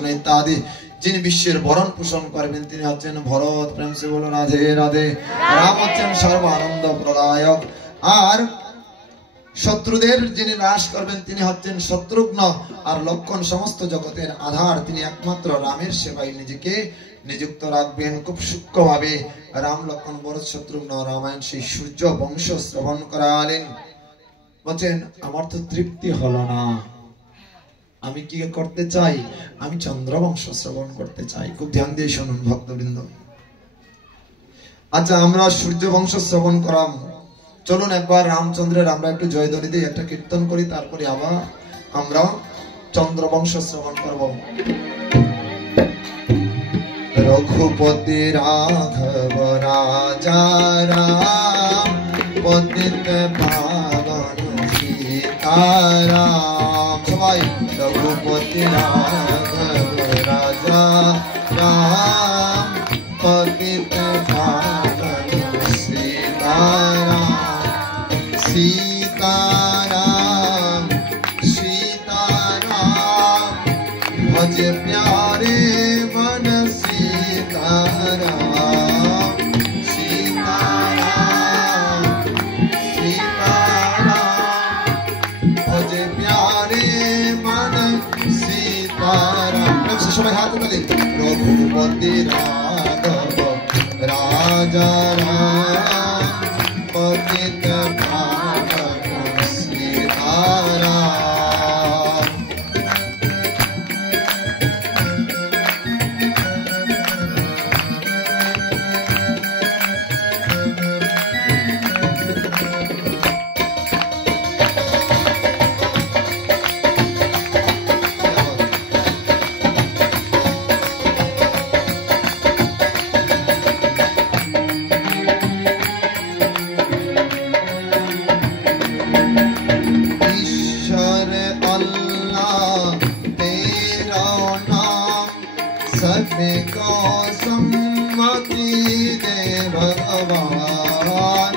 শত্রুঘ্ন ইত্যাদি যিনি বিশ্বের ভরণ পোষণ করবেন তিনি হচ্ছেন ভরত। প্রেম সে বলো রাধে রাধে। রাম হচ্ছেন সর্ব আনন্দ প্রদায়ক। আর শত্রুদের যিনি নাশ করবেন তিনি হচ্ছেন শত্রুঘ্ন। আর লক্ষণ সমস্ত জগতের আধার, তিনি একমাত্র রামের সেবায় নিজেকে নিযুক্ত রাখবেন। খুব সূক্ষ্মভাবে রাম লক্ষণ ভরত শত্রুঘ্ন রামায়ণ সেই সূর্য বংশ শ্রবণ করালেন। বলছেন আমার তো তৃপ্তি হলো না, আমি কি করতে চাই, আমি চন্দ্রবংশ শ্রবণ করতে চাই। খুব ধ্যান দিয়ে শুনুন ভক্তবৃন্দ। আচ্ছা আমরা সূর্য বংশ শ্রবণ করাম, চলুন একবার রামচন্দ্রের আমরা একটু জয়ধ্বনি দিয়ে একটা কীর্তন করি, তারপরে আবার আমরা চন্দ্রবংশ শ্রবণ করব। রঘুপতি রাঘব রাজা রাম পতিত পাবন সীতারাম। সবাই রঘুপতি রাঘব রাজা রাম পতিত পাবন সীতারাম। सीताराम सीताराम भज प्यारे मन सीताराम। सीताराम सीताराम भज प्यारे मन सीताराम। सबसे सबाई हाथ उठा दे। रघुपति राघव राजा राम पतित पावन सीताराम। सबको सम्मति दे भगवान।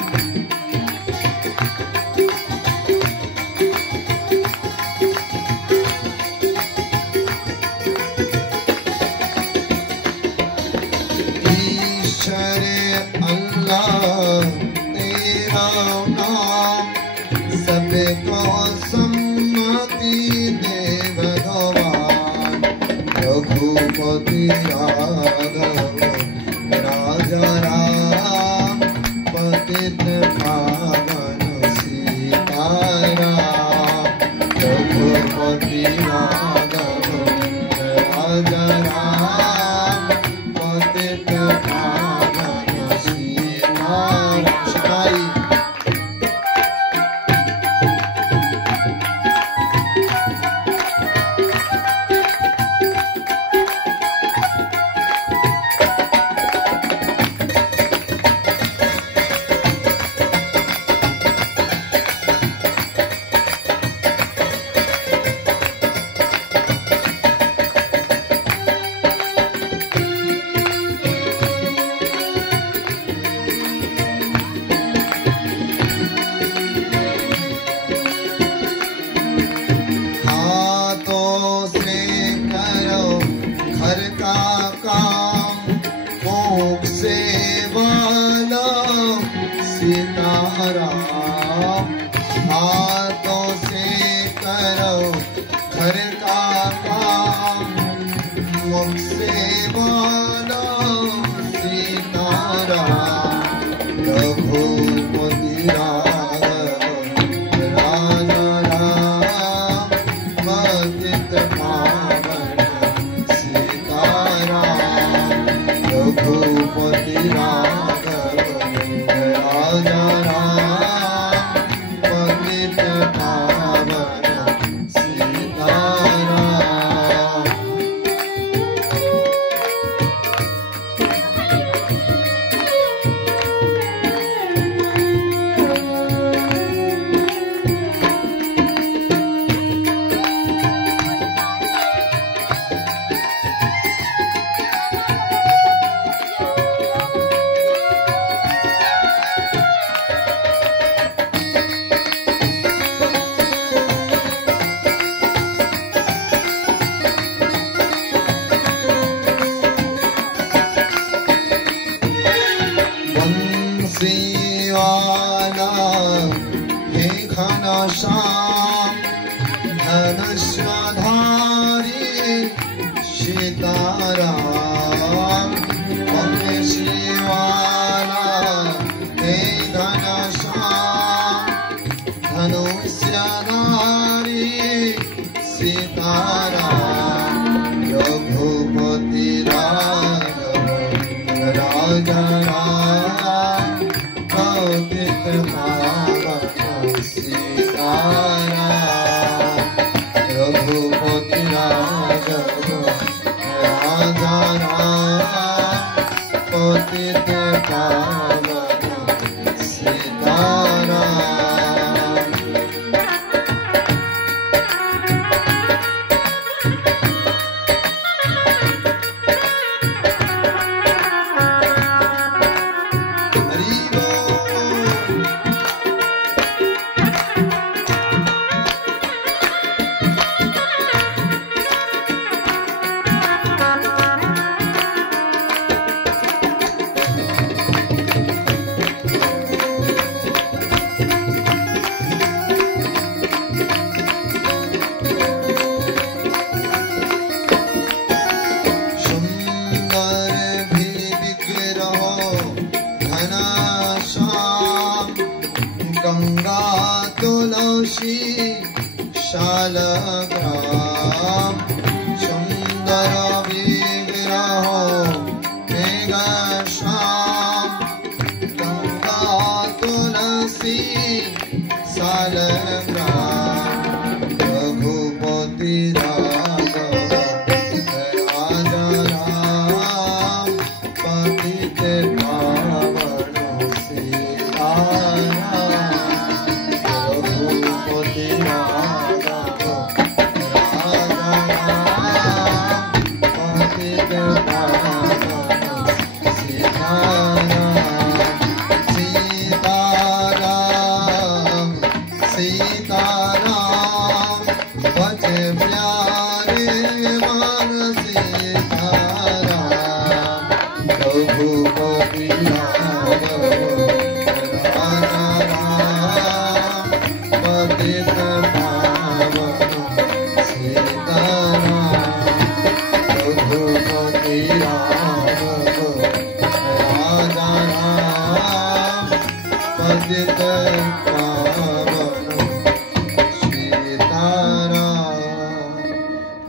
ईश्वर अल्लाह तेरा नाम सबको सम्मति दे भगवान। रघुपति राघव राजा राम पतित पावन सीताराम। रघुपति राघव राजा राम पतित पावन सीताराम। सीताराम हाथों से करो घर का काम, मुख से बोलो सीताराम। रघुपति राघव राजा राम पतित पावन सीताराम। रघुपति राघव राजा राम पतित पावन सीताराम।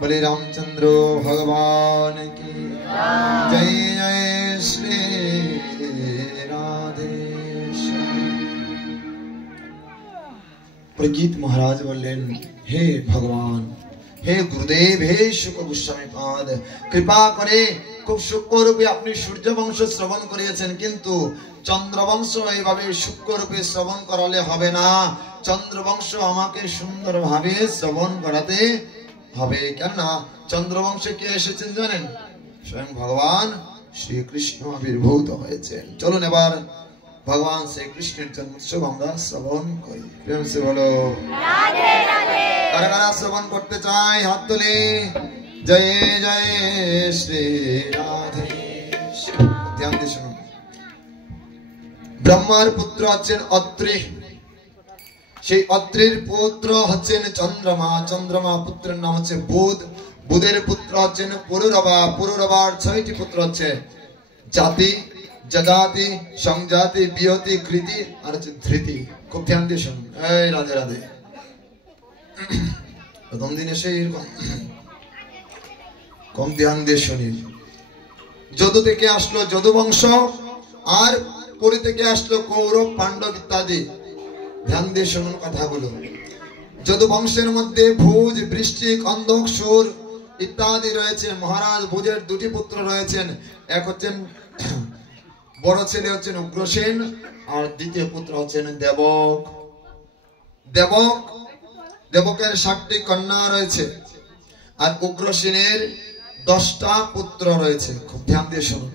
बोले रामचंद्र भगवान की जय। जय श्री राधे। प्रगीत महाराज बोलें, हे भगवान, हे गुरुदेव, हे शुक गोस्वामी पाद, कृपा करे खूब सूक्ष्म रूपे अपनी सूर्य वंश श्रवण करिয়েছেন, কিন্তু চন্দ্রবংশ এইভাবে সূক্ষ্ম রূপে শ্রবণ করালে হবে না। চন্দ্রবংশ আমাকে সুন্দরভাবে শ্রবণ করাতে হবে। কেন? চন্দ্রবংশে কে এসেছেন জানেন? স্বয়ং ভগবান শ্রীকৃষ্ণ আবির্ভূত হয়েছেন। চলুন এবার ভগবান শ্রীকৃষ্ণের জন্মোৎসব আমরা শ্রবণ করি। প্রেম সে বলো রাধে রাধে। কারা কারা শ্রবণ করতে চাই হাত তুলে। জয় জয় শ্রী রাধে। ধ্যান দিয়ে শুনুন। ব্রহ্মার পুত্র হচ্ছেন অত্রি, সেই অত্রির পুত্র হচ্ছেন চন্দ্রমা, চন্দ্রমা পুত্রের নাম হচ্ছে বুধ, বুধের পুত্র হচ্ছেন পুরুরবা, পুরুরবার 6টি পুত্র হচ্ছে জাতি, জগাতি, সংজাতি, বিয়তি, কৃতি আর হচ্ছে ধৃতি। খুব ধ্যান দিয়ে শুনুন। এই রাধে রাধে। প্রথম দিন এসে কম ধ্যান দিয়ে শুনি। যদু থেকে আসলো যদু বংশ, আর পুরী থেকে আসলো কৌরব, পাণ্ডব ইত্যাদি। ধ্যান দিয়ে শুনুন কথাগুলো। যদু বংশের মধ্যে ভুজ, বৃষ্টিক, অন্ধক, সুর ইত্যাদি রয়েছে। মহারাজ ভুজের 2টি পুত্র রয়েছেন। এক হচ্ছেন বড় ছেলে হচ্ছেন উগ্রসেন, আর দ্বিতীয় পুত্র হচ্ছেন দেবক। দেবক দেবকের 7টি কন্যা রয়েছে, আর উগ্রসেনের 10টা পুত্র রয়েছে। খুব ধ্যান দিয়ে শুনুন।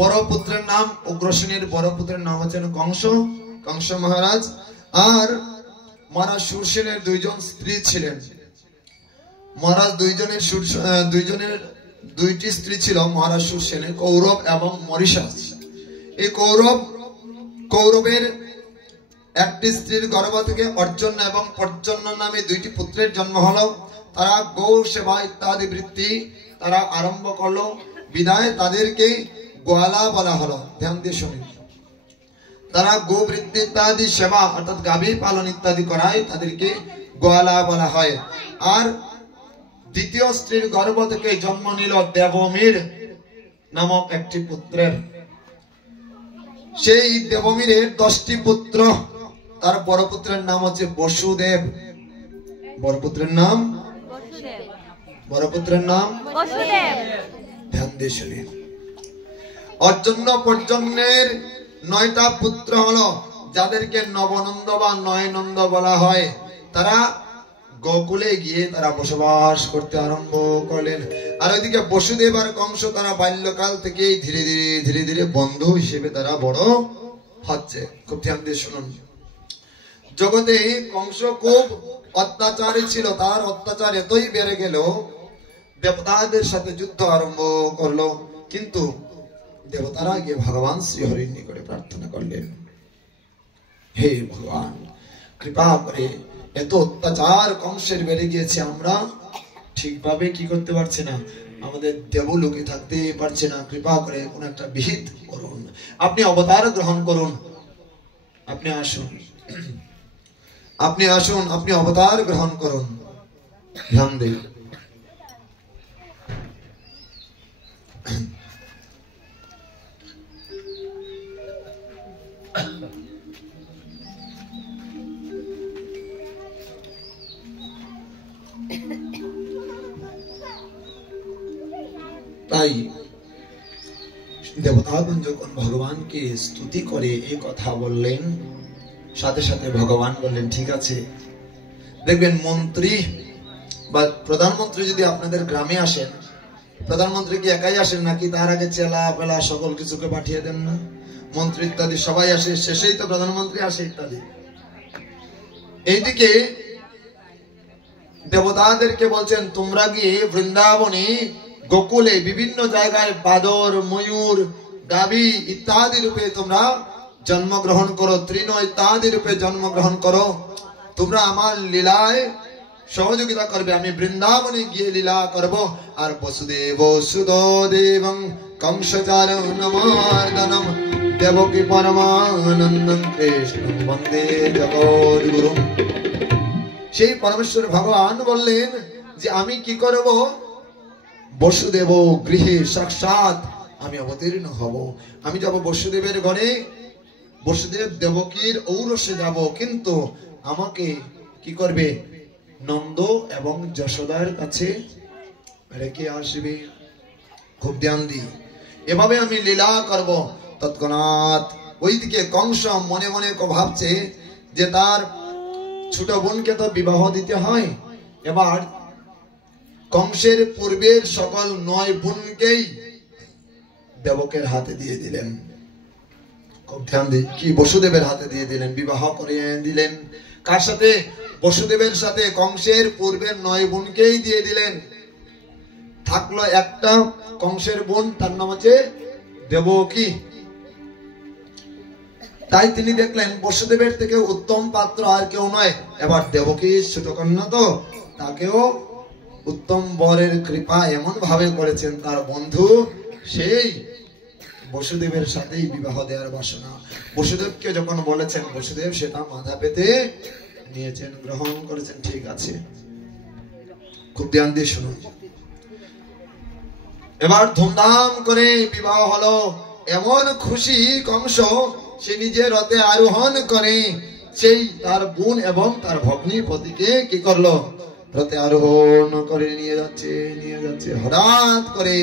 বড় পুত্রের নাম উগ্রসেনের বড় পুত্রের নাম হচ্ছেন কংস, কংস মহারাজ। আর মহারাজ সুরসেনের 2জন স্ত্রী ছিলেন। মহারাজ দুইজনের 2টি স্ত্রী ছিল মহারাজ সুরসেনের, কৌরব এবং মরিশাস। এই কৌরবের একটি স্ত্রীর গর্ভ থেকে অর্জুন এবং পর্জন্য নামে 2টি পুত্রের জন্ম হলো। তারা গৌ সেবা ইত্যাদি বৃত্তি তারা আরম্ভ করলো, বিদায় তাদেরকে গোয়ালা বলা হলো। ধ্যান দিয়ে শুনুন। তারা গো বৃত্তি ইত্যাদি সেবা অর্থাৎ গাভী পালন ইত্যাদি করায়, তাদেরকে গোয়ালা বলা হয়। আর দ্বিতীয় স্ত্রীর গর্ভ থেকে জন্ম নিল দেবমীর নামক একটি পুত্রের। সেই দেবমীরের 10টি পুত্র। তার বড় পুত্রের নাম হচ্ছে বসুদেব। বড় পুত্রের নাম বসুদেব। ধ্যান দিয়ে শুনুন। অর্জন্য পর্জন্যের 9টা পুত্র হলো, যাদেরকে নবনন্দ বা নয়নন্দ বলা হয়। তারা গোকুলে গিয়ে তারা বসবাস করতে আরম্ভ করলেন। আর ওইদিকে বসুদেব আর কংস তারা বাল্যকাল থেকেই ধীরে ধীরে বন্ধু হিসেবে তারা বড় হচ্ছে। খুব ধ্যান দিয়ে শুনুন। জগতে কংস খুব অত্যাচারী ছিল। তার অত্যাচার এতই বেড়ে গেল, দেবতাদের সাথে যুদ্ধ আরম্ভ করলো। কিন্তু দেবতারা গিয়ে ভগবান শ্রীহরির নিকটে প্রার্থনা করলেন, হে ভগবান, কৃপা করে এত অত্যাচার কংসের বেড়ে গিয়েছে, আমরা ঠিকভাবে কি করতে পারছি না, আমাদের দেবলোকে থাকতে পারছে না। কৃপা করে কোন একটা বিহিত করুন, আপনি অবতার গ্রহণ করুন, আপনি আসুন, আপনি আসুন, আপনি অবতার গ্রহণ করুন। ধ্যান দিন। তাই দেবতাগণ যখন ভগবানকে স্তুতি করে এই কথা বললেন, সাথে সাথে ভগবান বললেন ঠিক আছে। দেখবেন মন্ত্রী বা প্রধানমন্ত্রী যদি আপনাদের গ্রামে আসেন, প্রধানমন্ত্রী কি একাই আসেন নাকি তার আগে চেলা পেলা সকল কিছুকে পাঠিয়ে দেন না? মন্ত্রী ইত্যাদি সবাই আসে, শেষেই তো প্রধানমন্ত্রী আসে ইত্যাদি। এইদিকে দেবতাদেরকে বলছেন তোমরা গিয়ে বৃন্দাবনে গোকুলে বিভিন্ন জায়গায় বাদর, ময়ূর, গাভী ইত্যাদি রূপে তোমরা জন্মগ্রহণ করো, তৃণ ইত্যাদি রূপে জন্মগ্রহণ করো। তোমরা আমার লীলায় সহযোগিতা করবে। আমি বৃন্দাবনে গিয়ে লীলা করব। আর বসুদেব সুদেবং কংসচারণমর্দনম দেবকী পরমানন্দং কৃষ্ণং বন্দে জগদ্গুরু। সেই পরমেশ্বর ভগবান বললেন যে আমি কি করব, বসুদেব গৃহে সাক্ষাৎ আমি অবতীর্ণ হব। আমি যাব বসুদেবের ঘরে, বসুদেব দেবকীর ঔরসে যাব, কিন্তু আমাকে কি করবে, নন্দ এবং যশোদার কাছে রেখে আসবে। খুব ধ্যান দিই, এভাবে আমি লীলা করব। তৎক্ষণাৎ ওইদিকে কংস মনে মনে ভাবছে যে তার ছোট বোনকে তো বিবাহ দিতে হয়। এবার কংসের পূর্বের সকল 9 বোনকেই দেবকের হাতে দিয়ে দিলেন। খুব ধ্যান দিই, কি বসুদেবের হাতে দিয়ে দিলেন, বিবাহ করিয়ে দিলেন। কার সাথে? বসুদেবের সাথে। কংসের পূর্বের 9 বোনকেই দিয়ে দিলেন। থাকলো একটা কংসের বোন, তার নাম হচ্ছে দেবকী। তাই তিনি দেখলেন বসুদেবের থেকে উত্তম পাত্র আর কেউ নয়। এবার দেবকী ছোট কন্যা তো, তাকেও উত্তম বরের কৃপা এমন ভাবে করেছেন তার বন্ধু সেই বসুদেবের সাথেই বিবাহ দেওয়ার বাসনা। বসুদেবকে যখন বলেছেন, বসুদেব সেটা মাথা পেতে নিয়েছেন, গ্রহণ করেছেন। ঠিক আছে, খুব ধ্যান দিয়ে শুনুন। এবার ধুমধাম করে বিবাহ হলো। এমন খুশি কংস, সে নিজে রথে আরোহণ করে সেই তার বোন এবং তার ভগ্নীপতিকে কি করলো, রথে আরোহণ করে নিয়ে যাচ্ছে। হঠাৎ করে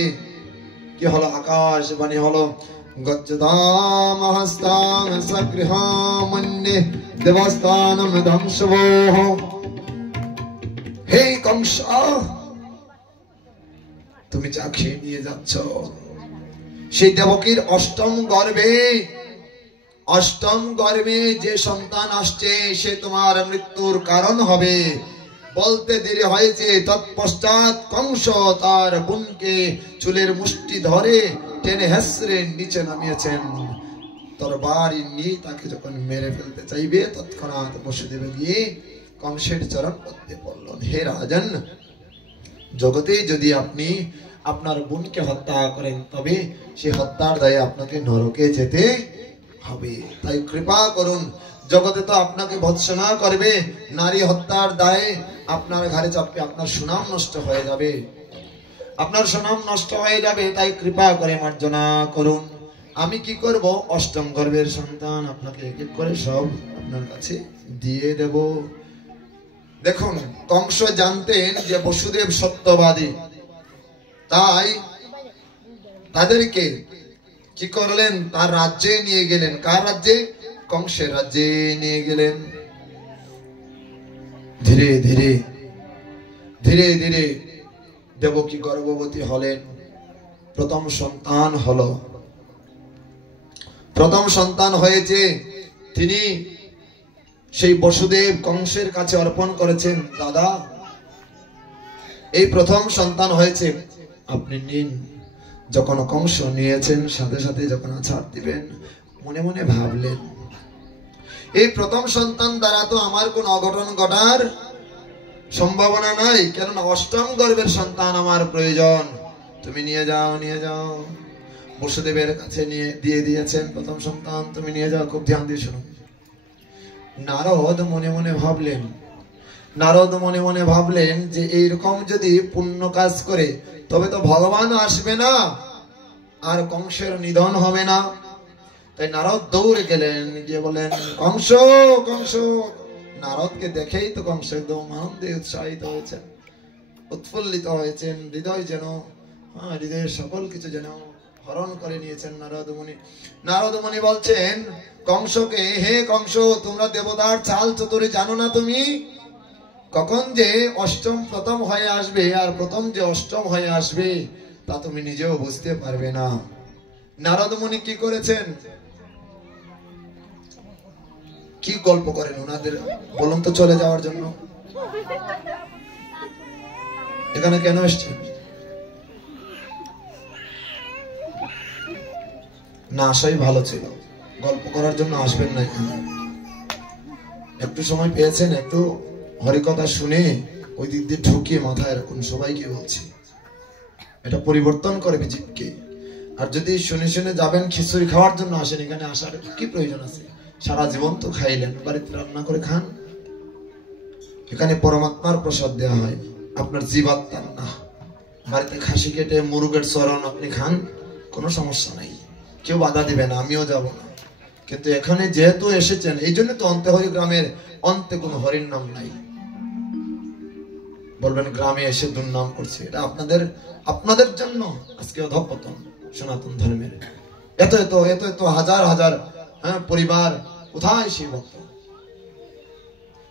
কি হলো, আকাশবাণী হলো, গচ্ছতামহস্তাং সগৃহামন্যে দেবস্থানম ধ্বংসবোঃ। হে কংস, তুমি যা খেয়ে নিয়ে যাচ্ছ, সেই দেবকীর অষ্টম গর্ভে যে সন্তান আসছে সে তোমার মৃত্যুর কারণ হবে। বলতে দেরি হয়েছে। তৎপশ্চাৎ কংস তার বোনকে চুলের মুষ্টি ধরে টেনে হেসড়ে নিচে নামিয়েছেন। তরবারি নিয়ে তাকে যখন মেরে ফেলতে চাইবে, তৎক্ষণাৎ বসুদেব গিয়ে কংসের চরণ পদ্মে পড়লেন। হে রাজন, জগতে যদি আপনি আপনার বোনকে হত্যা করেন, তবে সে হত্যার দায়ে আপনাকে নরকে যেতে হবে। তাই কৃপা করুন। জগতে তো আপনাকে ভৎসনা করবে, নারী হত্যার দায়ে আপনার ঘাড়ে চাপবে, আপনার সুনাম নষ্ট হয়ে যাবে, তাই কৃপা করে মার্জনা করুন। আমি কি করব, অষ্টম গর্ভের সন্তান আপনাকে এক এক করে সব আপনার কাছে দিয়ে দেব। দেখুন, কংস জানতেন যে বসুদেব সত্যবাদী, তাই তাদেরকে কি করলেন, তার রাজ্যে নিয়ে গেলেন। কার রাজ্যে? কংসের রাজ্যে নিয়ে গেলেন। ধীরে ধীরে দেবকী গর্ভবতী হলেন। প্রথম সন্তান হয়েছে। তিনি সেই বসুদেব কংসের কাছে অর্পণ করেছেন, দাদা এই প্রথম সন্তান হয়েছে, আপনি নিন। যখন কংস নিয়েছেন, সাথে সাথে যখন আছাড় দিবেন, মনে মনে ভাবলেন এই প্রথম সন্তান দ্বারা তো আমার কোন অঘটন ঘটার সম্ভাবনা নাই, কেননা অষ্টম গর্ভের সন্তান আমার প্রয়োজন। তুমি নিয়ে যাও। বসুদেবের কাছে দিয়ে দিয়েছেন প্রথম সন্তান, তুমি নিয়ে যাও। খুব ধ্যান দিয়ে শুনুন। নারদ মনে মনে ভাবলেন যে এইরকম যদি পুণ্য কাজ করে, তবে তো ভগবান আসবে না আর কংসের নিধন হবে না। তাই নারদ দৌড়ে গেলেন, গিয়ে বলেন, কংস। নারদকে দেখেই তো কংস একদম আনন্দে উৎসাহিত হয়েছেন, উৎফুল্লিত হয়েছেন। হৃদয়ের সকল কিছু যেন হরণ করে নিয়েছেন নারদ মুনি বলছেন কংসকে, হে কংস, তোমরা দেবতার চাল চতুরি জানো না? তুমি কখন যে অষ্টম প্রথম হয়ে আসবে, আর প্রথম যে অষ্টম হয়ে আসবে, তা তুমি নিজেও বুঝতে পারবে না। নারদ মুনি কি করেছেন, কি গল্প করেন ওনাদের বলুন তো, চলে যাওয়ার জন্য এখানে কেন এসছেন? না আসাই ভালো ছিল। গল্প করার জন্য আসবেন না এখানে। একটু সময় পেয়েছেন, একটু হরিকথা শুনে ওই দিক দিয়ে ঢুকিয়ে মাথায় রাখুন। সবাইকে বলছি, এটা পরিবর্তন করবে জীবকে। আর যদি শুনে শুনে যাবেন খিচুড়ি খাওয়ার জন্য আসেন, এখানে আসার কি প্রয়োজন আছে? সারা জীবন তো খাইলেন, বাড়িতে রান্না করে খান। এখানে পরমাত্মার প্রসাদ দেওয়া হয়, আপনার জীবাত্মার না। বাড়িতে খাসি কেটে মুরগের চরণ আপনি খান, কোনো সমস্যা নাই, কেউ বাধা দিবে না, আমিও যাব না। কিন্তু এখানে যেহেতু এসেছেন, এই জন্য তো অন্তেহরি গ্রামের অন্তে কোনো হরির নাম নাই। বলবেন গ্রামে এসে দুর্নাম করছে, এটা আপনাদের জন্য আজকে অধঃপতন সনাতন ধর্মের। এত এত এত এত হাজার হাজার পরিবার, কোথায় সেই ভক্ত?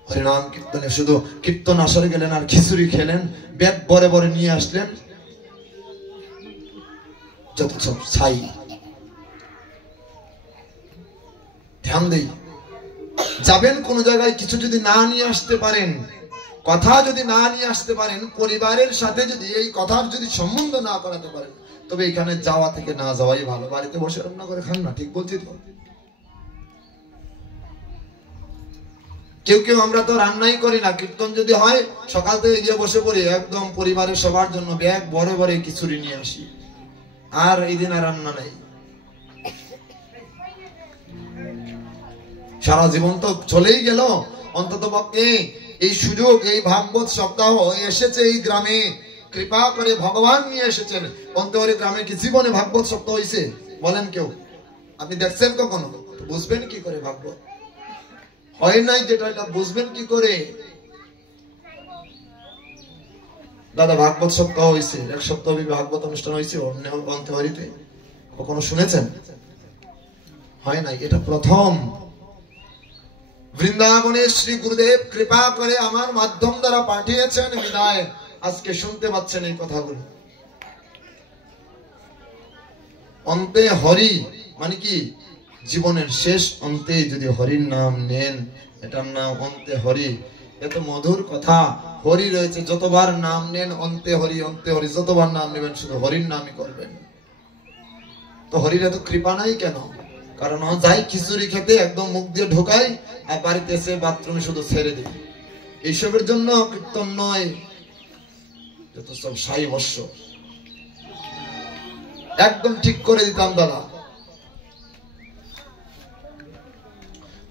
হরিনাম কীর্তনে শুধু কীর্তন আসরে গেলেন আর খিচুড়ি খেলেন, ব্যাগ বরে বরে নিয়ে আসলেন, যত সব ছাই। ধ্যান দেই, যাবেন কোন জায়গায়, কিছু যদি না নিয়ে আসতে পারেন, কথা যদি না নিয়ে আসতে পারেন, পরিবারের সাথে যদি এই কথার যদি সম্বন্ধ না করাতে পারেন, তবে এখানে যাওয়া থেকে না যাওয়াই ভালো। বাড়িতে বসে রান্না করে খান না, ঠিক বলছি তো? কেউ কেউ আমরা তো রান্নাই করি না, কীর্তন যদি হয় সকাল থেকে গিয়ে বসে পড়ি, একদম পরিবারের সবার জন্য ব্যাগ ভরে ভরে খিচুড়ি নিয়ে আসি, আর এই দিন আর রান্না নেই। সারা জীবন তো চলেই গেল, অন্তত পক্ষে এই সুযোগ, এই ভাগবত সপ্তাহ এসেছে এই গ্রামে, কৃপা করে ভগবান নিয়ে এসেছেন। অন্তরে গ্রামে কি জীবনে ভাগবত সপ্তাহ হয়েছে বলেন কেউ? আপনি দেখছেন কখনো? বুঝবেন কি করে ভাগবত হয় নাই? যেটা এটা বুঝবেন কি করে? দাদা ভাগবত সপ্তাহ হয়েছে, এক সপ্তাহ ভাগবত অনুষ্ঠান হয়েছে অন্তহরিতে, কখনো শুনেছেন? হয় নাই, এটা প্রথম। বৃন্দাবনে শ্রী গুরুদেব কৃপা করে আমার মাধ্যম দ্বারা পাঠিয়েছেন বিদায় আজকে শুনতে পাচ্ছেন এই কথাগুলো। অন্তে হরি মানে কি? জীবনের শেষ অন্তে যদি হরির নাম নেন, এটার নাম অন্তে হরি। এত মধুর কথা, হরি রয়েছে, যতবার নাম নেন অন্তে হরি, অন্তে হরি, যতবার নাম নেবেন শুধু হরির নামই করবেন। তো হরির এত কৃপা নাই কেন? কারণ যাই খিচুড়ি খেতে একদম মুখ দিয়ে ঢোকাই, আর বাড়িতে এসে বাথরুমে শুধু ছেড়ে দিই। এইসবের জন্য কীর্তন নয়, যত সব সাই বর্ষ একদম ঠিক করে দিতাম দাদা।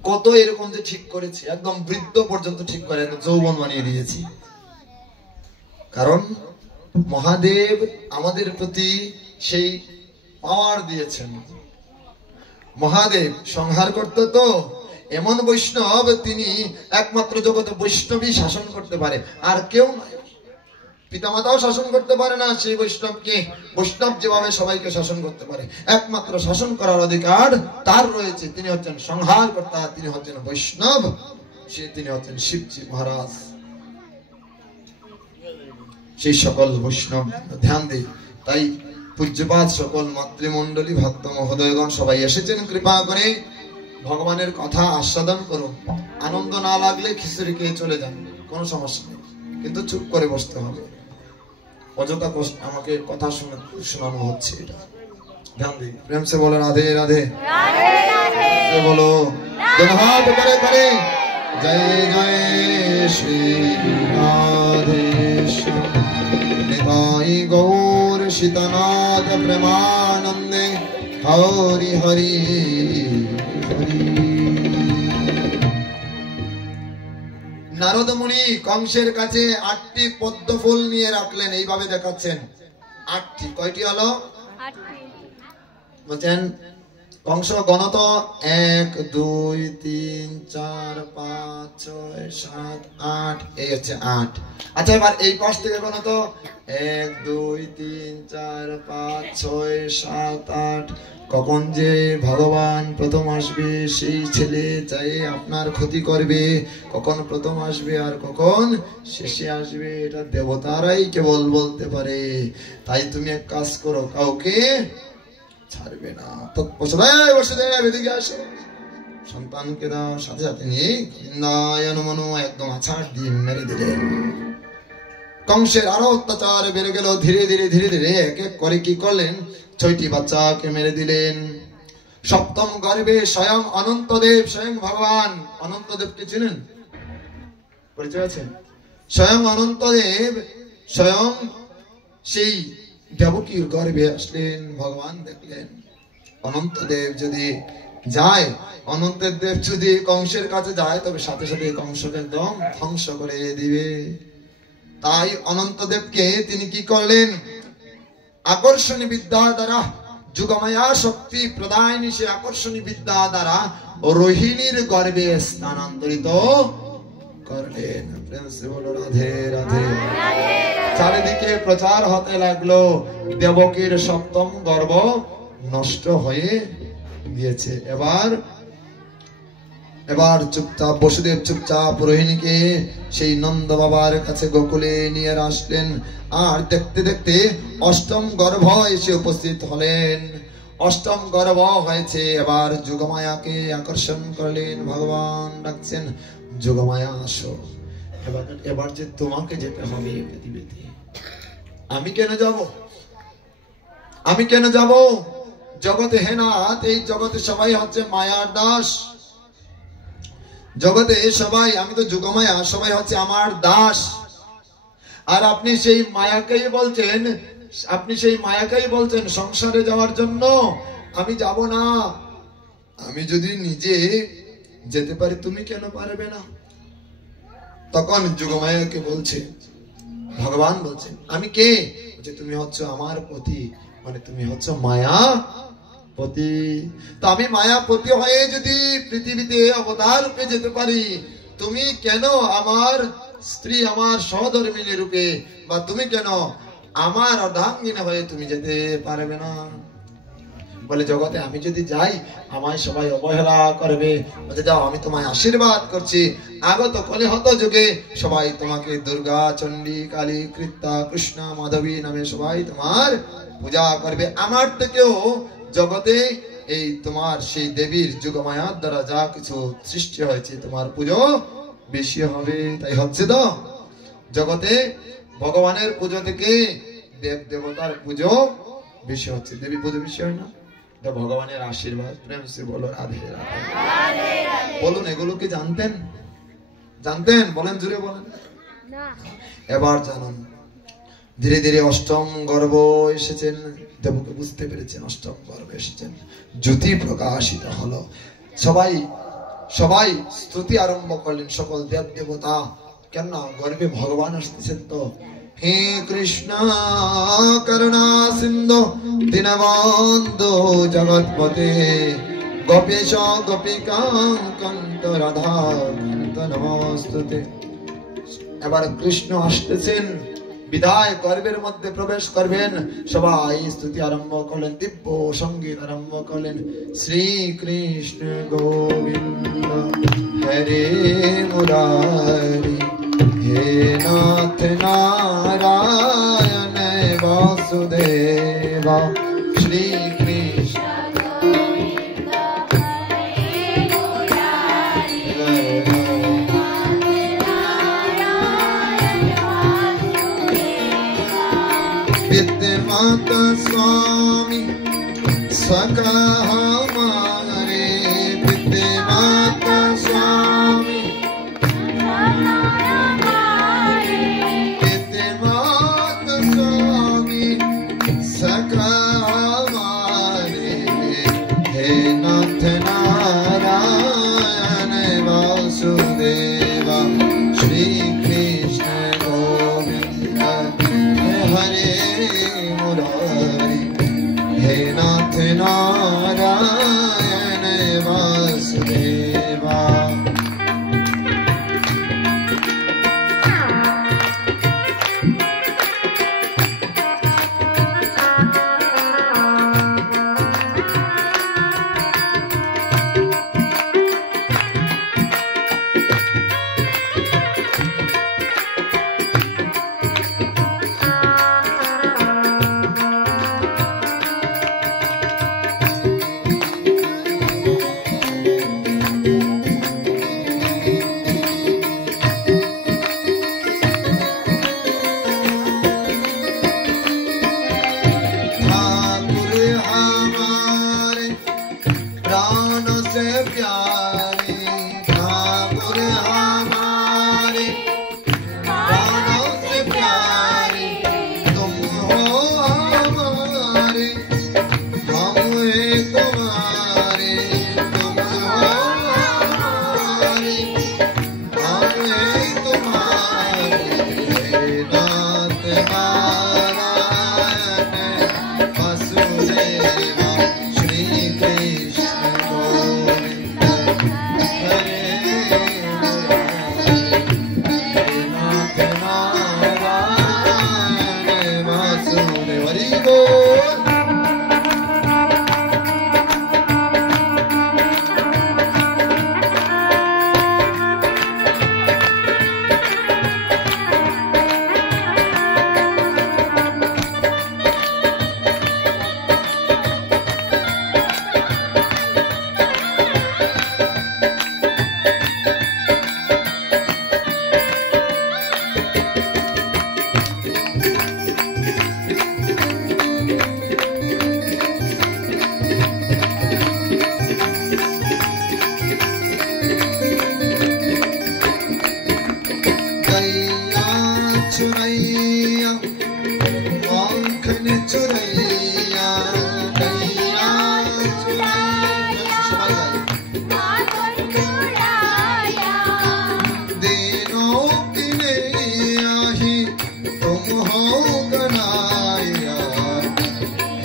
কত এরকম যে ঠিক করেছি, একদম বৃদ্ধ পর্যন্ত ঠিক করে যৌবন বানিয়ে দিয়েছি। কারণ মহাদেব আমাদের প্রতি সেই পাওয়ার দিয়েছেন। মহাদেব সংহার করতে তো এমন বৈষ্ণব, তিনি একমাত্র জগতে বৈষ্ণবই শাসন করতে পারে, আর কেউ নয়। পিতামাতাও শাসন করতে পারে না সেই বৈষ্ণবকে। বৈষ্ণব যেভাবে সবাইকে শাসন করতে পারে, একমাত্র শাসন করার অধিকার তার রয়েছে। তিনি হচ্ছেন সংহার কর্তা, তিনি হচ্ছেন বৈষ্ণব, তিনি হচ্ছেন শিবজি মহারাজ। সেই সকল বৈষ্ণব ধ্যান দেই। তাই পূজ্যপাদ সকল মাতৃমণ্ডলী ভক্ত মহোদয়গণ সবাই এসেছেন কৃপা করে। ভগবানের কথা আস্বাদন করুন। আনন্দ না লাগলে খিচুড়ি খেয়ে চলে যান, কোনো সমস্যা নেই, কিন্তু চুপ করে বসতে হবে। অযথা আমাকে কথা শোনানো হচ্ছে, এটা ধ্যান দিই। প্রেম সে বলো রাধে রাধে, বলো হাত করে করে জয় জয় শ্রী রাধে নিতাই গৌর সীতানাথ প্রেমানন্দে হরি হরি হরি। নারদ মুনি কংসের কাছে 8টি পদ্ম ফুল নিয়ে রাখলেন, এইভাবে দেখাচ্ছেন 8টি। কয়টি হলো? 8টি। বলছেন কংস গণত 1 2 3 4 5 6 7 8, এই হচ্ছে 8। আচ্ছা এবার এই পাশ থেকে গণত 1 2 3 4 5 6 7 8। কখন যে ভগবান প্রথম আসবে, সেই ছেলে চাই আপনার ক্ষতি করবে। কখন প্রথম আসবে আর কখন শেষে আসবে, এটা দেবতারাই কেবল বলতে পারে। তাই তুমি এক কাজ করো, কাউকে ছাড়বে না। সন্তানকে দাও, সাথে সাথে নিয়ে একদম আছাড় দিয়ে মেরে দিলেন। কংসের আরো অত্যাচার বেড়ে গেল। ধীরে ধীরে ধীরে ধীরে এক এক করে কি করলেন, 6টি বাচ্চাকে মেরে দিলেন। সপ্তম গর্ভে স্বয়ং অনন্তদেব, স্বয়ং ভগবান অনন্তদেবকে চিনেন, পরিচয় আছে? স্বয়ং অনন্তদেব স্বয়ং সেই দেবকীর গর্ভে আসলেন। ভগবান দেখলেন অনন্তদেব যদি যায়, অনন্তদেব যদি কংসের কাছে যায় তবে সাথে সাথে কংসকে একদম ধ্বংস করে দিবে। তাই অনন্তদেবকে তিনি কি করলেন? আকর্ষণী বিদ্যা দ্বারা, যুগমায়া শক্তি প্রদায়নী সে আকর্ষণী বিদ্যা দ্বারা রোহিণীর গর্ভে স্থানান্তরিত করলেন। প্রেম সে বলো রাধে রাধে। চারিদিকে প্রচার হতে লাগলো দেবকীর সপ্তম গর্ভ নষ্ট হয়ে গিয়েছে। এবার চুপচাপ বসুদেব চুপচাপ রোহিণীকে সেই নন্দ বাবার কাছে গোকুলে নিয়ে আসলেন। আর দেখতে দেখতে অষ্টম গর্ভ এসে উপস্থিত হলেন। অষ্টম গর্ভ হয়েছে। এবার যোগমায়াকে আকর্ষণ করলেন। ভগবান ডাকছেন, যোগমায়া আসো, এবার যে তোমাকে যেতে হবে পৃথিবীতে। আমি কেন যাব? আমি কেন যাব? জগতে হে নাথ, এই জগতে সবাই হচ্ছে মায়ার দাস। জগতে সবাই, আমি তো যোগমায়া, সবাই হচ্ছে আমার দাস। আর আপনি সেই মায়াকেই বলছেন, সংসারে যাওয়ার জন্য। আমি যাব না। আমি যদি নিজে যেতে পারি, তুমি কেন পারবে না? তখন যোগমায়াকে বলছে, ভগবান বলছেন, আমি কে? যে তুমি হচ্ছে আমার পতি, মানে তুমি হচ্ছে মায়াপতি। তো আমি মায়াপতি হয়ে যদি পৃথিবীতে অবতার রূপে যেতে পারি, তুমি কেন আমার স্ত্রী, আমার সহধর্মিনী রূপে, বা তুমি কেন আমার অর্ধাঙ্গিনী হয়ে তুমি যেতে পারবে না? বলে জগতে আমি যদি যাই আমায় সবাই অবহেলা করবে। বলতে যাও, আমি তোমায় আশীর্বাদ করছি, আগত কলিহত যুগে সবাই তোমাকে দুর্গা, চণ্ডী, কালী, কৃত্তা, কৃষ্ণা, মাধবী নামে সবাই তোমার পূজা করবে। আমার থেকেও জগতে এই তোমার সেই দেবীর যোগমায়ার দ্বারা যা কিছু সৃষ্টি হয়েছে, তোমার পুজো বেশি হবে। তাই হচ্ছে তো জগতে ভগবানের পুজো থেকে দেব দেবতার পুজো বেশি হচ্ছে। দেবী পুজো বেশি হয় না? ভগবানের আশীর্বাদ। প্রেম সে বলো রাধে রাধে। বলুন, এগুলো কি জানতেন? বলেন, জুড়ে বলেন। এবার জানুন, ধীরে ধীরে অষ্টম গর্ভ এসেছেন। দেবকে বুঝতে পেরেছেন অষ্টম গর্ভ এসেছেন। জ্যোতি প্রকাশিত হলো। সবাই স্তুতি আরম্ভ করলেন, সকল দেব দেবতা। কেন না, গর্ভে ভগবান আসতেছেন তো। হে কৃষ্ণ করুণা সিন্ধু দীনবন্ধু জগৎপতে গোপীশ গোপিকান্ত রাধা নমস্তুতে। এবার কৃষ্ণ আসতেছেন, বিদায় গর্ভের মধ্যে প্রবেশ করবেন। সবাই স্তুতি আরম্ভ করলেন, দিব্য সঙ্গীত আরম্ভ করলেন। শ্রী কৃষ্ণ গোবিন্দ হরে মুরারি, হে নাথ নারায়ণ বাসুদেবা, শ্রী কৃষ্ণ पितृमाता स्वामी सखा हमारे, पितृमाता स्वामी पितृमाता स्वामी सखा हमारे, हे नाथ नारायण वासुदेवा, श्री कृष्ण गोविंद हरे मुरारी, हे नाथ नारायण वासुदेवा।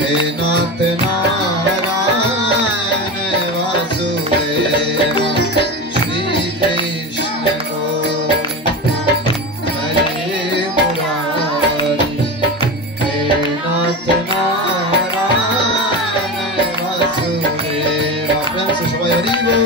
हे नाथ नारायण वासुदेव श्री कृष्ण गोविंद हरे मुरारी हे नाथ नारायण वासुदेव प्रेम से सबाई हरि बोल।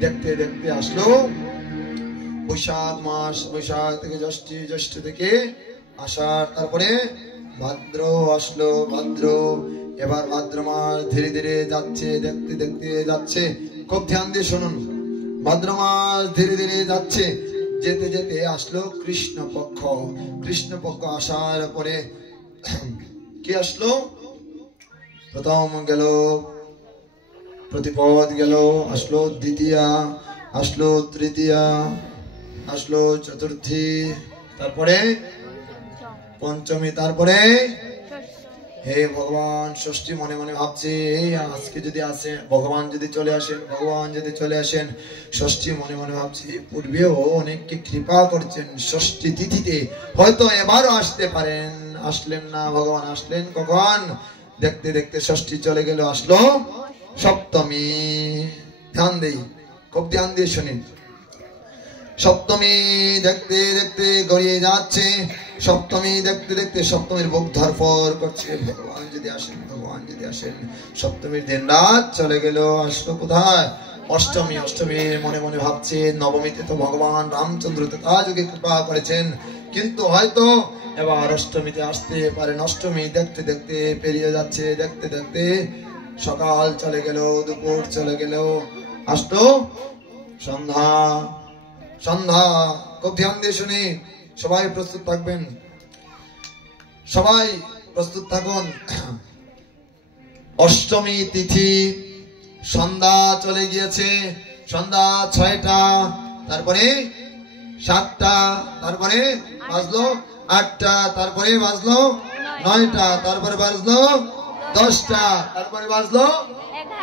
देखते देखते आसलो बैशाख मास बैशाख থেকে জ্যৈষ্ঠী জ্যৈষ্ঠ থেকে আষাঢ় তারপরে ভাদ্র আসলো ভাদ্র এবার ভাদ্র মাস ধীরে ধীরে যাচ্ছে দেখতে দেখতে যাচ্ছে খুব ধ্যান দিয়ে শুনুন ভাদ্র মাস ধীরে ধীরে যাচ্ছে যেতে যেতে আসলো কৃষ্ণ পক্ষ আসার পরে কি আসলো প্রথম গেল प्रतिपद गेलो आसलो द्वितीया आसलो तृतीया आसलो चतुर्थी तारपरे पंचमी तारपरे हे भगवान षष्ठी मने मने भाबछे आज के जदि आसे भगवान जदि चले आसेन षष्ठी मने मने भाबछे पूर्वेও অনেককে কৃপা করছেন ষষ্ঠী তিথিতে হয়তো এবারও আসতে পারেন আসলেন না ভগবান আসলেন কখন देखते देखते षष्ठी चले गेल आसलो सप्तमी ध्यान दे खूब ध्यान दिए सुनी सप्तमी देखते देखते गड़िए जाच्छे सप्तमी देखते देखते सप्तमीर बुक धरफर करछे भगवान यदि आसेन सप्तमीर दिन रात चले गेल आसलो कोथाय अष्टमी अष्टमीर मने मने भाबछे नवमीते तो भगवान रामचंद्र तथा जुगे कृपा करेछेन किन्तु हयतो এবার অষ্টমীতে আসতে পারেন অষ্টমী দেখতে দেখতে পেরিয়ে যাচ্ছে দেখতে দেখতে সকাল চলে গেল দুপুর চলে গেল আসতো সন্ধ্যা সন্ধ্যা খুব ধ্যান দিয়ে শুনি সবাই প্রস্তুত থাকবেন সবাই প্রস্তুত থাকুন অষ্টমী তিথি সন্ধ্যা চলে গিয়েছে সন্ধ্যা 6টা তারপরে 7টা তারপরে বাজলো 8টা তারপরে বাজলো 9টা তারপরে বাজলো 10টা তারপরে বাজলো 11টা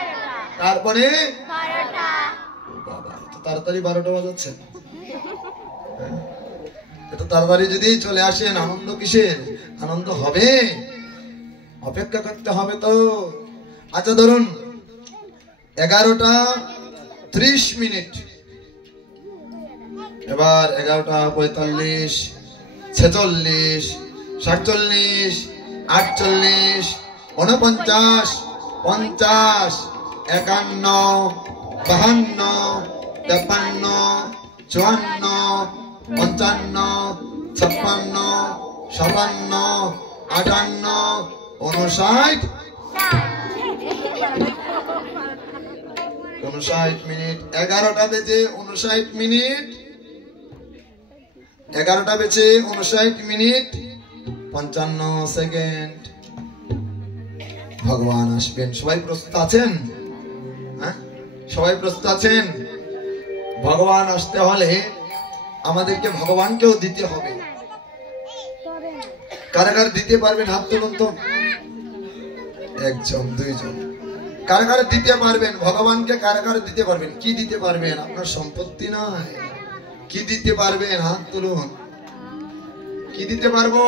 তারপরে 12টা বাবা তো তাড়াতাড়ি 12টা বাজাচ্ছে এত তাড়াতাড়ি যদি চলে আসেন আনন্দ কিসের আনন্দ হবে অপেক্ষা করতে হবে তো আচ্ছা ধরুন 11টা 30 মিনিট এবার 11টা 45, 46, 47, 48, 49, 50, 51, 52, 53, 54, 55, 56, 57, 58, 59, 59 মিনিট। 11টা বেজে 59 মিনিট, 11টা বেজে 59 মিনিট 55 সেকেন্ড ভগবান আসবেন। সবাই প্রস্তুত আছেন? হ্যাঁ, সবাই প্রস্তুত আছেন? ভগবান আসতে হলে আমাদেরকে ভগবানকেও দিতে হবে। কারা কারা দিতে পারবেন হাত তুলুন তো। একজন, দুইজন। কারা কারা দিতে পারবেন ভগবানকে? কারা কারা দিতে পারবেন? কি দিতে পারবেন? আপনার সম্পত্তি নয়, কি দিতে পারবেন? হাত তুলুন। কি দিতে পারবো?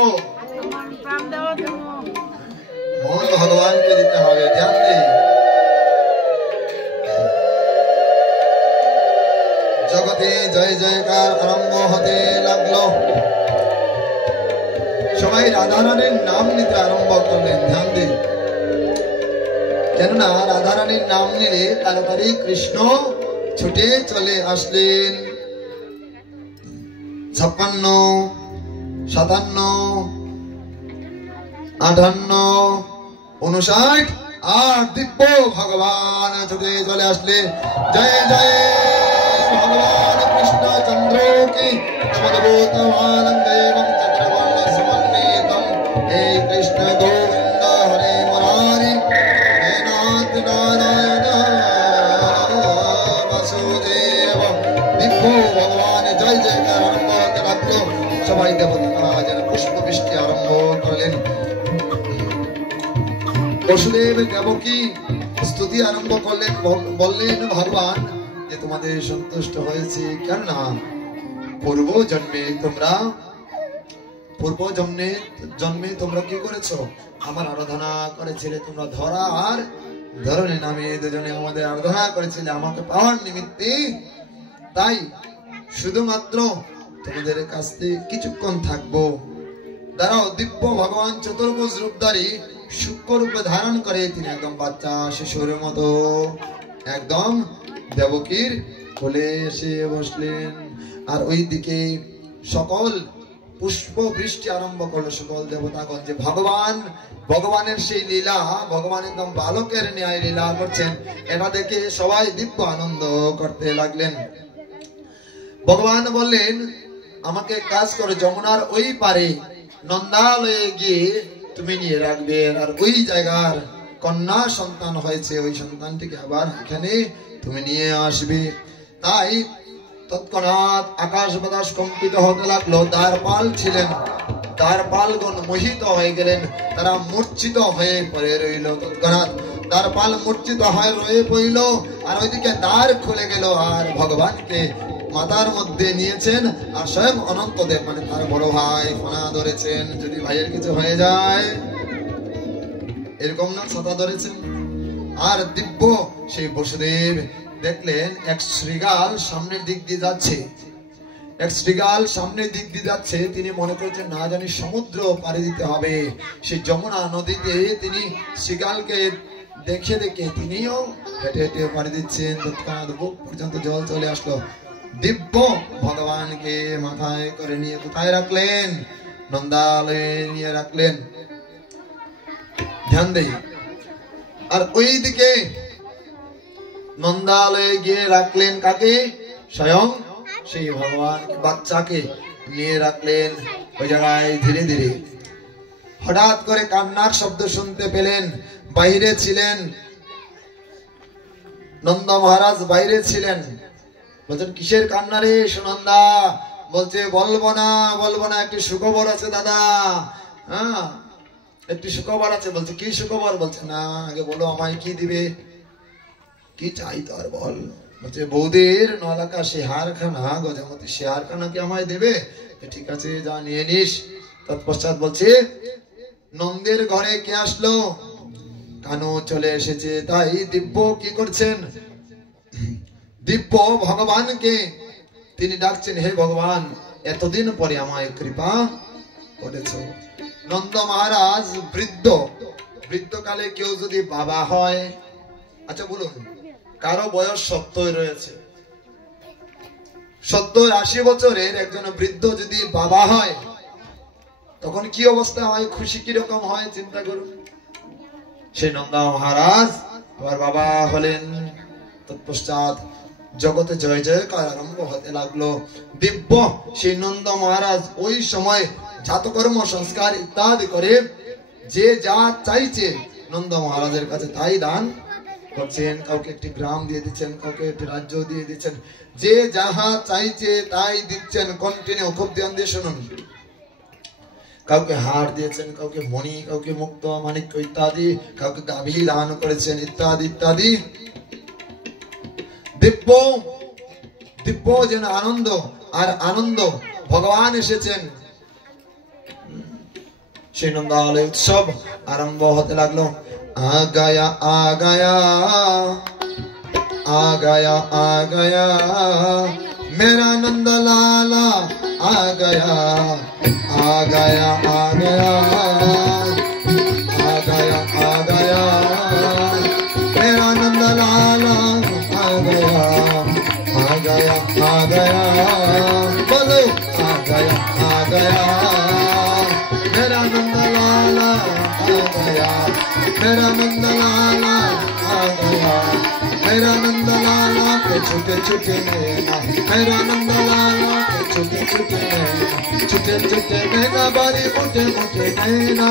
মন ভগবানকে দিতে হবে। ধ্যান দে। জগতে জয় জয়কার আরম্ভ হতে লাগলো। সবাই রাধারানীর নাম নিতে আরম্ভ করলেন। ধ্যান দিন, কেননা রাধারানীর নাম নিলে তাড়াতাড়ি কৃষ্ণ ছুটে চলে আসলেন। 56, 57, 58, 59 আর দিব্য ভগবান ছুটে চলে আসলে। জয় জয় ভগবান কৃষ্ণ চন্দ্র কি হে কৃষ্ণ গোবিন্দ হরে মুরারি হে নাথ নারায়ণ বাসুদেব। দিব্য ভগবান জয় জয়কার আরম্ভ হতে লাগলো। সবাই দেবতা যেন পুষ্প বৃষ্টি আরম্ভ করলেন। বসুদেব দেবকী স্তুতি আরম্ভ করলেন। বললেন ভগবান যে তোমাদের সন্তুষ্ট হয়েছে, কেননা পূর্ব জন্মে তোমরা কি করেছো? আমার আরাধনা করেছিলে তোমরা। ধরা আর ধরণী নামে দুজনে আমাদের আরাধনা করেছিলে আমাকে পাওয়ার নিমিত্তে। তাই শুধুমাত্র তোমাদের কাছে কিছুক্ষণ থাকবো। দাঁড়াও। দিব্য ভগবান চতুর্ভুজ রূপধারী সূক্ষ্ম রূপে ধারণ করে তিনি একদম বাচ্চা শিশুর মতো একদম দেবকীর কোলে এসে বসলেন। আর ওইদিকে সকল পুষ্প বৃষ্টি আরম্ভ করলো। সকল দেবতাগণ যে ভগবানের সেই লীলা, ভগবান একদম বালকের ন্যায় লীলা করছেন, এটা দেখে সবাই দিব্য আনন্দ করতে লাগলেন। ভগবান বললেন আমাকে কাজ করে যমুনার ওই পারে নন্দালয়ে গিয়ে তুমি নিয়ে রাখবে। আর ওই জায়গার কন্যা সন্তান হয়েছে, ওই সন্তানটিকে আবার এখানে তুমি নিয়ে আসবে। তাই তৎক্ষণাৎ আকাশ বাতাস কম্পিত হতে লাগলো। দ্বারপাল ছিলেন, দ্বারপালগণ মোহিত হয়ে গেলেন। তারা মূর্ছিত হয়ে পড়ে রইল। তৎক্ষণাৎ দ্বারপাল মূর্ছিত হয়ে রয়ে পড়ল। আর ওইদিকে দ্বার খুলে গেল। আর ভগবানকে মাথার মধ্যে নিয়েছেন। আর স্বয়ং অনন্তদেব মানে তার বড় ভাই ফনা ধরেছেন, যদি ভাইয়ের কিছু হয়ে যায় এরকম না, ছাতা ধরেছেন। আর দিব্য সেই বসুদেব দেখলেন এক শৃগাল সামনের দিক দিয়ে যাচ্ছে। এক শৃগাল সামনের দিক দিয়ে যাচ্ছে। তিনি মনে করছেন না জানি সমুদ্র পাড়ি দিতে হবে। সেই যমুনা নদীতে তিনি শৃগালকে দেখে দেখে তিনিও হেঁটে হেঁটে পাড়ি দিচ্ছেন। তৎক্ষণাৎ বুক পর্যন্ত জল চলে আসলো। দিব্য ভগবানকে মাথায় করে নিয়ে কোথায় রাখলেন? নন্দালয়ে নিয়ে রাখলেন। ধ্যান দেই। আর ওইদিকে নন্দালয়ে গিয়ে রাখলেন কাকে? স্বয়ং সেই ভগবান বাচ্চাকে নিয়ে রাখলেন ওই জায়গায়। ধীরে ধীরে হঠাৎ করে কান্নার শব্দ শুনতে পেলেন। বাইরে ছিলেন নন্দ মহারাজ, বাইরে ছিলেন। বলছেন কিসের কান্না রে সুনন্দা? বলছে বলবো না, একটি সুখবর আছে দাদা। হ্যাঁ, একটি সুখবর আছে। বলছে কি সুখবর? বলছে না আগে বলো আমায় কি দিবে, কি চাই তোর বল। বলছে বৌদির নলাকা শেহারখানা, গজামতি শেহারখানা কি আমায় দেবে? ঠিক আছে যা নিয়ে নিস। তৎপশ্চাৎ বলছে নন্দের ঘরে কে আসলো? কানু চলে এসেছে। তাই দিব্য কি করছেন? দিব্য ভগবানকে তিনি ডাকছেন, হে ভগবান, এতদিন পরে আমায় কৃপা করেছো। নন্দ মহারাজ বৃদ্ধ, বৃদ্ধকালে কেউ যদি বাবা হয়, আচ্ছা বলুন, কারো বয়স 70 রয়েছে, 70-80 বছরের একজন বৃদ্ধ যদি বাবা হয়, তখন কি অবস্থা হয়, খুশি কিরকম হয় চিন্তা করুন। সেই নন্দ মহারাজ আবার বাবা হলেন। তৎপশ্চাৎ জগতে জয় জয়কার আরম্ভ হতে লাগলো। দিব্য সেই নন্দ মহারাজ ওই সময় জাতকর্ম সংস্কার ইত্যাদি করে যে যা চাইছে নন্দ মহারাজের কাছে তাই দান করছেন। কাউকে একটি গ্রাম দিয়ে দিচ্ছেন, কাউকে একটি রাজ্য দিয়ে দিচ্ছেন, যে যাহা চাইছে তাই দিচ্ছেন। কন্টিনিউ, খুব ধ্যান দিয়ে শুনুন। কাউকে হার দিয়েছেন, কাউকে মণি, কাউকে মুক্ত মাণিক্য ইত্যাদি, কাউকে গাভী দান করেছেন ইত্যাদি ইত্যাদি। দিব্য দিব্য যেন আনন্দ, আর আনন্দ ভগবান এসেছেন। সেই নন্দালয় উৎসব আরম্ভ হতে লাগলো। আগায়া আগায়া আগায়া আগায়া মেরা নন্দ লালা আগায়া आगया आगया आगया आगया मेरा नंद लाला आगया आगया आगया बोलो आगया आगया मेरा नंद लाला आगया मेरा नंद लाला आगया मेरा नंद लाला के छोटे छोटे नैना मेरा नंद लाला के छोटे छोटे नैना छोटे छोटे नैना बारी मोटे मोटे नैना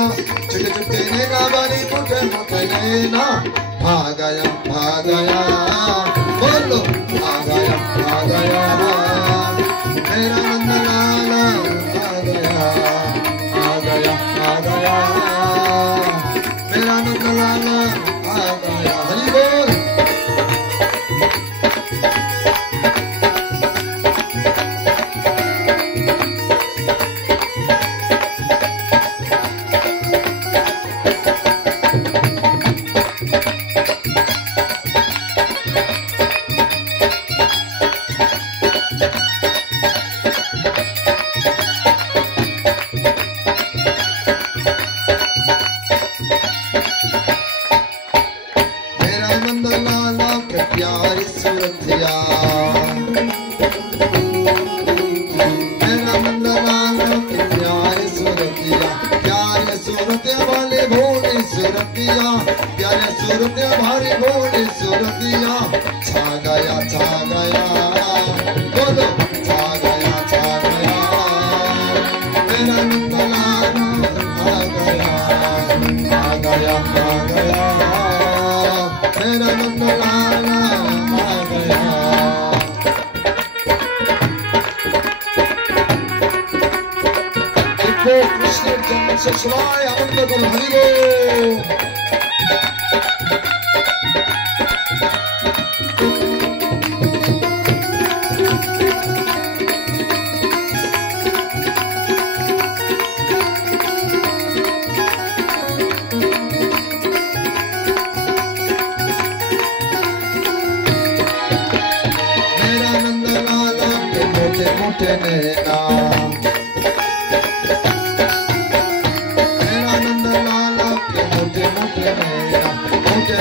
छोटे छोटे नैना बारी मोटे मोटे नैना आ गया बोलो आ गया मेरा नंद लाला आ गया मेरा नंद लाला आ गया। हरि बोल। सवाई आनंद को हरि बोल। मेरा नंद लाला के मोटे मोटे नैना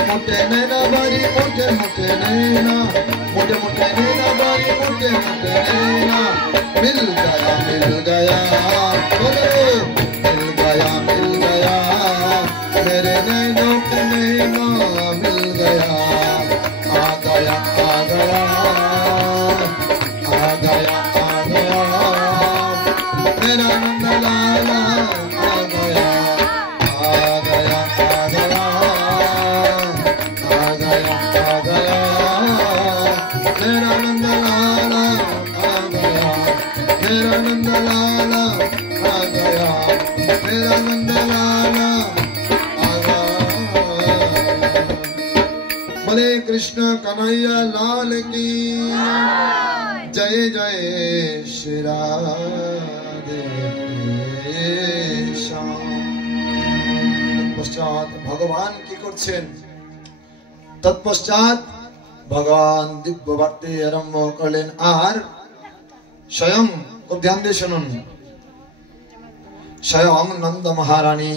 मोटे नैना बारी मोटे मोटे नैना मोटे मोटे नैना बारी मोटे मोटे नैना मिल गया बोलो मिल गया मेरे नैनों के नैना मिल गया आ गया मेरा नंद लाला आ गया मेरा नंद लाला आ गया मेरा नंद लाला आ गया मेरा नंद लाला आ गया। बोले कृष्ण कन्हैया लाल की जय जय श्री राधे श्याम। तत्पश्चात भगवान की करছেন तत्पश्चात भगवान दिव्य बार्ते आरम्भ करलेन। और স্বয়ং খুব ধ্যান দিয়ে শুনুন, স্বয়ং নন্দ মহারানী